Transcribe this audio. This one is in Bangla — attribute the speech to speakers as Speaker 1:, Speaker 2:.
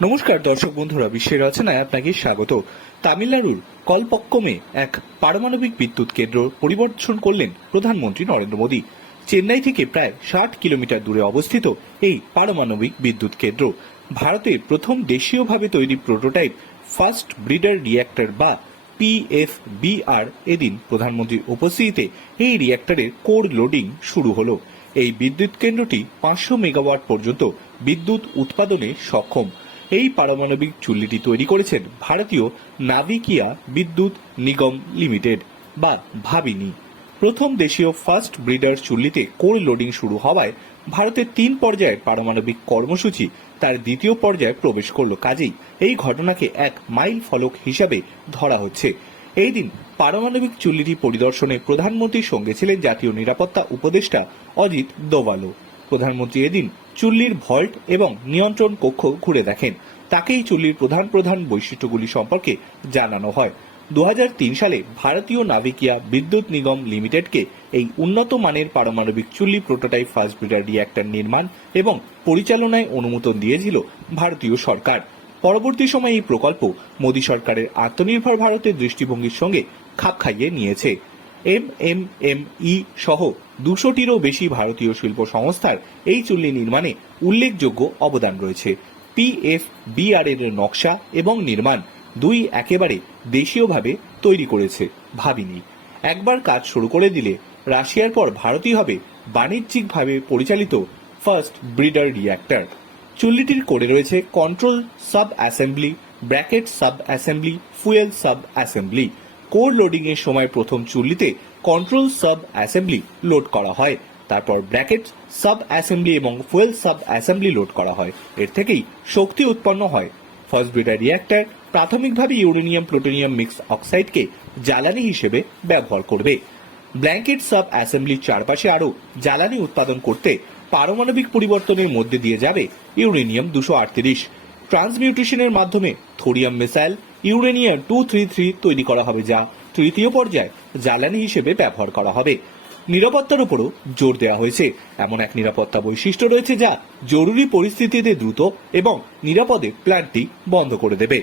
Speaker 1: নমস্কার, দর্শক বন্ধুরা বিশ্বের রচনায় আপনাকে স্বাগত। তামিলনাড়ুর কলপক্কমে এক পারমাণবিক বিদ্যুৎ কেন্দ্র পরিবর্তন করলেন প্রধানমন্ত্রী নরেন্দ্র মোদী। চেন্নাই থেকে প্রায় ষাট কিলোমিটার দূরে অবস্থিত এই পারমাণবিক বিদ্যুৎ কেন্দ্র। ভারতের প্রথম দেশীয়ভাবে তৈরি প্রোটোটাইপ ফার্স্ট ব্রিডার রিয়্যাক্টর বা পিএফবিআর এদিন প্রধানমন্ত্রীর উপস্থিতিতে এই রিয়্যাক্টরের কোর লোডিং শুরু হলো। এই বিদ্যুৎ কেন্দ্রটি পাঁচশো মেগাওয়াট পর্যন্ত বিদ্যুৎ উৎপাদনে সক্ষম। এই পারমাণবিক চুল্লিটি তৈরি করেছেন ভারতীয় নাভিকিয়া বিদ্যুৎ নিগম লিমিটেড, বা ভাবিনি। প্রথম দেশীয় ফার্স্ট ব্রিডার চুল্লিতে কোর লোডিং শুরু হওয়ায় ভারতের তিন পর্যায়ের পারমাণবিক কর্মসূচি তার দ্বিতীয় পর্যায়ে প্রবেশ করল কাজেই। এই ঘটনাকে এক মাইল ফলক হিসাবে ধরা হচ্ছে। এই দিন পারমাণবিক চুল্লিটি পরিদর্শনে প্রধানমন্ত্রীর সঙ্গে ছিলেন জাতীয় নিরাপত্তা উপদেষ্টা অজিত দোভালো প্রধানমন্ত্রী এদিন চুল্লির ভল্ট এবং নিয়ন্ত্রণ কক্ষ ঘুরে দেখেন। তাকেই চুল্লির প্রধান প্রধান বৈশিষ্ট্যগুলি সম্পর্কে জানানো হয়। দু হাজার তিন সালে ভারতীয় নাভিকিয়া বিদ্যুৎ নিগম লিমিটেডকে এই উন্নত মানের পারমাণবিক চুল্লি প্রোটোটাইপ ফার্স্ট ব্রিডার রিয়্যাক্টর নির্মাণ এবং পরিচালনায় অনুমোদন দিয়েছিল ভারতীয় সরকার। পরবর্তী সময়ে এই প্রকল্প মোদী সরকারের আত্মনির্ভর ভারতের দৃষ্টিভঙ্গির সঙ্গে খাপ খাইয়ে নিয়েছে। এম এম এম ই সহ দুশোটিরও বেশি ভারতীয় শিল্প সংস্থার এই চুল্লি নির্মাণে উল্লেখযোগ্য অবদান রয়েছে। পিএফ বিআর এর নকশা এবং নির্মাণ দুই একেবারে দেশীয়ভাবে তৈরি করেছে, ভাবিনি। একবার কাজ শুরু করে দিলে রাশিয়ার পর ভারতই হবে বাণিজ্যিকভাবে পরিচালিত ফার্স্ট ব্রিডার রিয়্যাক্টর চুল্লিটির করে রয়েছে control sub assembly bracket sub assembly fuel sub assembly core loading এর সময় প্রথম চুল্লিতে কন্ট্রোল সাব অ্যাসেম্বলি লোড করা হয়। তারপর ব্র্যাকেট সাব অ্যাসেম্বলি এবং ফুয়েল সাব অ্যাসেম্বলি লোড করা হয়। এর থেকেই শক্তি উৎপন্ন হয় ফার্স্ট ব্রিডার রিয়্যাক্টর প্রাথমিকভাবে ইউরেনিয়াম প্লুটোনিয়াম মিক্স অক্সাইডকে জ্বালানি হিসেবে ব্যবহার করবে। ব্ল্যাঙ্কেট সাব অ্যাসেম্বলির চারপাশে আরও জ্বালানি উৎপাদন করতে পারমাণবিক পরিবর্তনের মধ্যে দিয়ে যাবে ইউরেনিয়াম দুশো আটত্রিশ। ট্রান্সমিউটেশনের মাধ্যমে thorium missile uranium two three three তৈরি করা হবে, যা তৃতীয় পর্যায়ে জ্বালানি হিসেবে ব্যবহার করা হবে। নিরাপত্তার উপরও জোর দেওয়া হয়েছে। এমন এক নিরাপত্তা বৈশিষ্ট্য রয়েছে যা জরুরি পরিস্থিতিতে দ্রুত এবং নিরাপদে প্ল্যান্টটি বন্ধ করে দেবে।